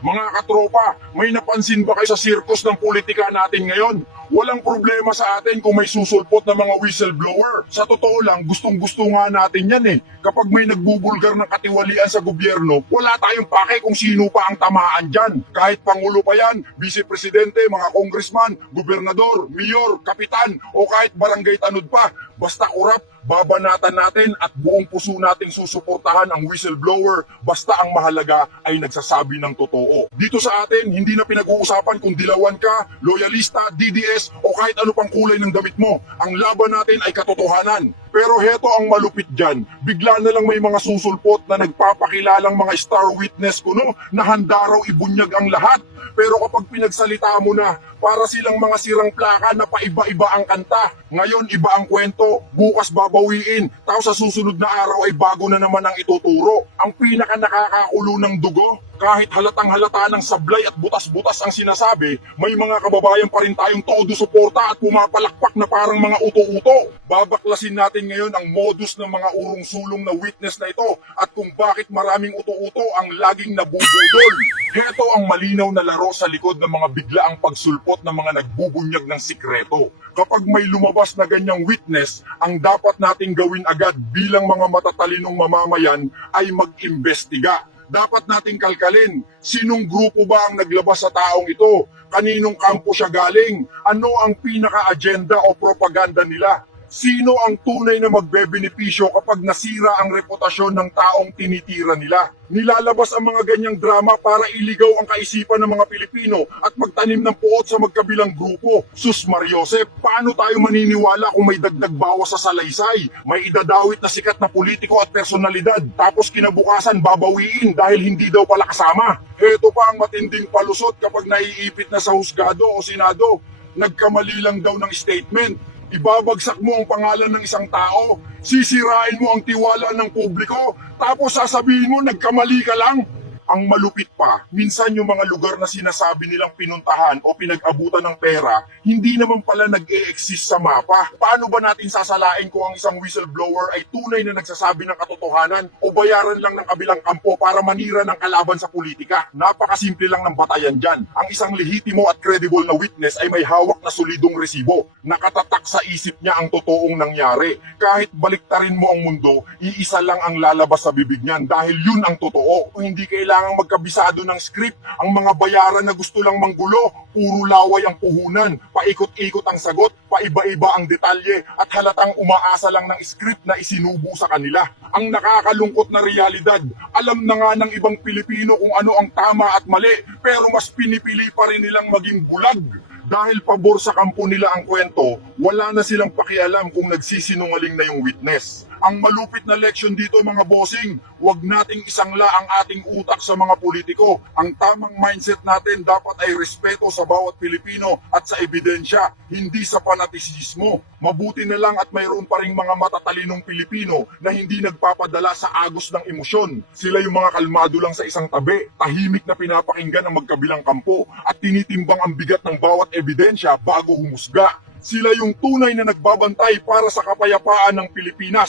Mga katropa, may napansin ba kayo sa sirkus ng politika natin ngayon? Walang problema sa atin kung may susulpot na mga whistleblower. Sa totoo lang, gustong-gusto nga natin yan eh. Kapag may nagbubulgar ng katiwalian sa gobyerno, wala tayong pake kung sino pa ang tamaan dyan. Kahit pangulo pa yan, vice-presidente, mga congressman, gobernador, mayor, kapitan, o kahit barangay tanod pa. Basta kurap, babanatan natin at buong puso nating susuportahan ang whistleblower basta ang mahalaga ay nagsasabi ng totoo. Dito sa atin, hindi na pinag-uusapan kung dilawan ka, loyalista, DDS o kahit ano pang kulay ng damit mo. Ang laban natin ay katotohanan. Pero heto ang malupit dyan, bigla na lang may mga susulpot na nagpapakilalang mga star witness kuno na handa raw ibunyag ang lahat. Pero kapag pinagsalita mo na, para silang mga sirang plaka na paiba-iba ang kanta. Ngayon iba ang kwento, bukas babawiin, tapos sa susunod na araw ay bago na naman ang ituturo. Ang pinaka nakakakulo ng dugo, kahit halatang halata ng sablay at butas-butas ang sinasabi, may mga kababayan pa rin tayong todo suporta at pumapalakpak na parang mga uto-uto. Babaklasin natin ngayon ang modus ng mga urong-sulong na witness na ito at kung bakit maraming uto-uto ang laging nabubudol. Heto ang malinaw na laro sa likod ng mga biglaang pagsulpot ng mga nagbubunyag ng sikreto. Kapag may lumabas na ganyang witness, ang dapat nating gawin agad bilang mga matatalinong mamamayan ay mag-imbestiga. Dapat nating kalkalin, sinong grupo ba ang naglabas sa taong ito? Kaninong kampo siya galing? Ano ang pinaka-agenda o propaganda nila? Sino ang tunay na magbebenepisyo kapag nasira ang reputasyon ng taong tinitira nila? Nilalabas ang mga ganyang drama para iligaw ang kaisipan ng mga Pilipino at magtanim ng puot sa magkabilang grupo. Sus Mariosep, paano tayo maniniwala kung may dagdag bawas sa salaysay? May idadawit na sikat na politiko at personalidad, tapos kinabukasan babawiin dahil hindi daw pala kasama. Heto pa ang matinding palusot kapag naiipit na sa husgado o senado. Nagkamali lang daw ng statement. Ibabagsak mo ang pangalan ng isang tao, sisirain mo ang tiwala ng publiko, tapos sasabihin mo nagkamali ka lang. Ang malupit pa, minsan yung mga lugar na sinasabi nilang pinuntahan o pinag-abutan ng pera, hindi naman pala nag-e-exist sa mapa. Paano ba natin sasalain kung ang isang whistleblower ay tunay na nagsasabi ng katotohanan o bayaran lang ng kabilang kampo para manira ng kalaban sa politika? Napakasimple lang ng batayan dyan. Ang isang lehitimo at credible na witness ay may hawak na solidong resibo. Nakatatak sa isip niya ang totoong nangyari. Kahit baliktarin mo ang mundo, iisa lang ang lalabas sa bibig niyan dahil yun ang totoo. Hindi kailangan magkabisado ng script, ang mga bayaran na gusto lang manggulo, puro laway ang puhunan, paikot-ikot ang sagot, paiba-iba ang detalye, at halatang umaasa lang ng script na isinubo sa kanila. Ang nakakalungkot na realidad, alam na nga ng ibang Pilipino kung ano ang tama at mali, pero mas pinipili pa rin nilang maging bulag. Dahil pabor sa kampo nila ang kwento, wala na silang pakialam kung nagsisinungaling na yung witness. Ang malupit na leksyon dito mga bossing, huwag nating isangla ang ating utak sa mga politiko. Ang tamang mindset natin dapat ay respeto sa bawat Pilipino at sa ebidensya, hindi sa panatisismo. Mabuti na lang at mayroon pa ring mga matatalinong Pilipino na hindi nagpapadala sa agos ng emosyon. Sila yung mga kalmado lang sa isang tabi, tahimik na pinapakinggan ang magkabilang kampo at tinitimbang ang bigat ng bawat ebidensya bago humusga. Sila yung tunay na nagbabantay para sa kapayapaan ng Pilipinas.